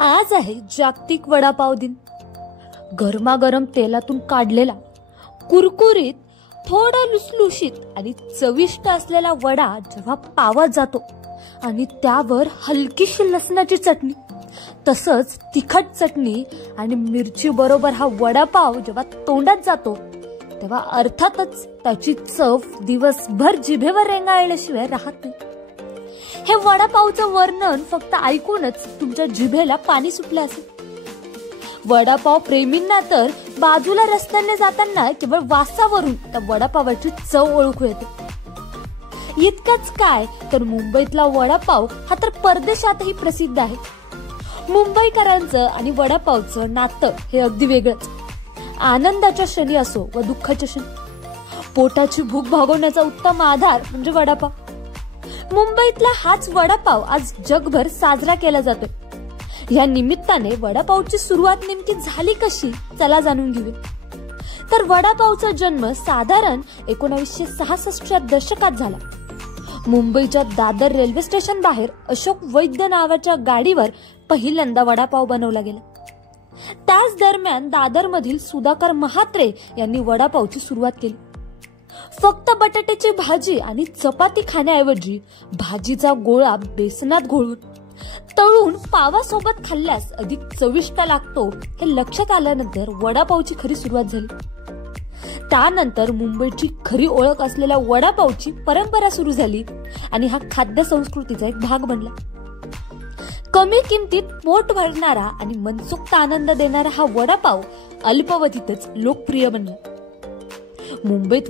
आज आहे जागतिक वडापाव दिन। गरमागरम तेलातून काढलेला कुरकुरीत, थोडा लुसलुशीत आणि चविष्ट असलेला वडा जेव्हा पावत जातो आणि त्यावर हलकीशी लसणाची चटणी, तसंच तिखट चटणी आणि मिरची बरोबर हा वडापाव जेव्हा तोंडात जातो तेव्हा अर्थातच त्याची चव दिवसभर जिभेवर रेंगाळल्याशिवाय राहत नाही। हे वडापावचं वर्णन फक्त ऐकूनच तुमच्या जिभेला पाणी सुटलं असेल। वडापाव प्रेमींना तर बाजूला रस्त्याने जाताना केवळ वासावरून त्या वडापावाची चव ओळखू येते। इतकंच काय तर मुंबईतला वडापाव हा तर परदेशातही प्रसिद्ध आहे। मुंबईकरांचं आणि वडापावचं नातं हे अगदी वेगळंच। आनंदाच्या क्षणी असो व दुःखाच्या क्षणी पोटाची भूक भागवण्याचा उत्तम आधार म्हणजे वडापाव। मुंबईतला हाच वडापाव आज जगभर साजरा केला जातोय। या निमित्ताने वडापावची सुरुवात नेमकी झाली कशी, चला जाणून घेऊया। तर वडापावचा जन्म साधारण 1966च्या दशकात झाला। मुंबईच्या दादर रेल्वे स्टेशन बाहेर अशोक वैद्य नावाच्या गाडीवर पहिल्यांदा वडापाव बनवला गेला। त्याच दरम्यान दादर मधील सुधाकर महात्रे यांनी वडापावची सुरुवात केली। फक्त बटाट्याची भाजी आणि चपाती खाण्याऐवजी भाजीचा गोळा बेसनात घोळून तळून पावासोबत खाल्ल्यास अधिक चविष्ट लागतो हे लक्षात आल्यानंतर वडापावची खरी सुरुवात झाली। त्यानंतर मुंबईची खरी ओळख असलेल्या वडापावची परंपरा सुरू झाली आणि हा खाद्य संस्कृतीचा एक भाग बनला। कमी किमतीत पोट भरणारा आणि मनसोक्त आनंद देणारा हा वडापाव अल्पावधीतच लोकप्रिय बनला। मुंबईत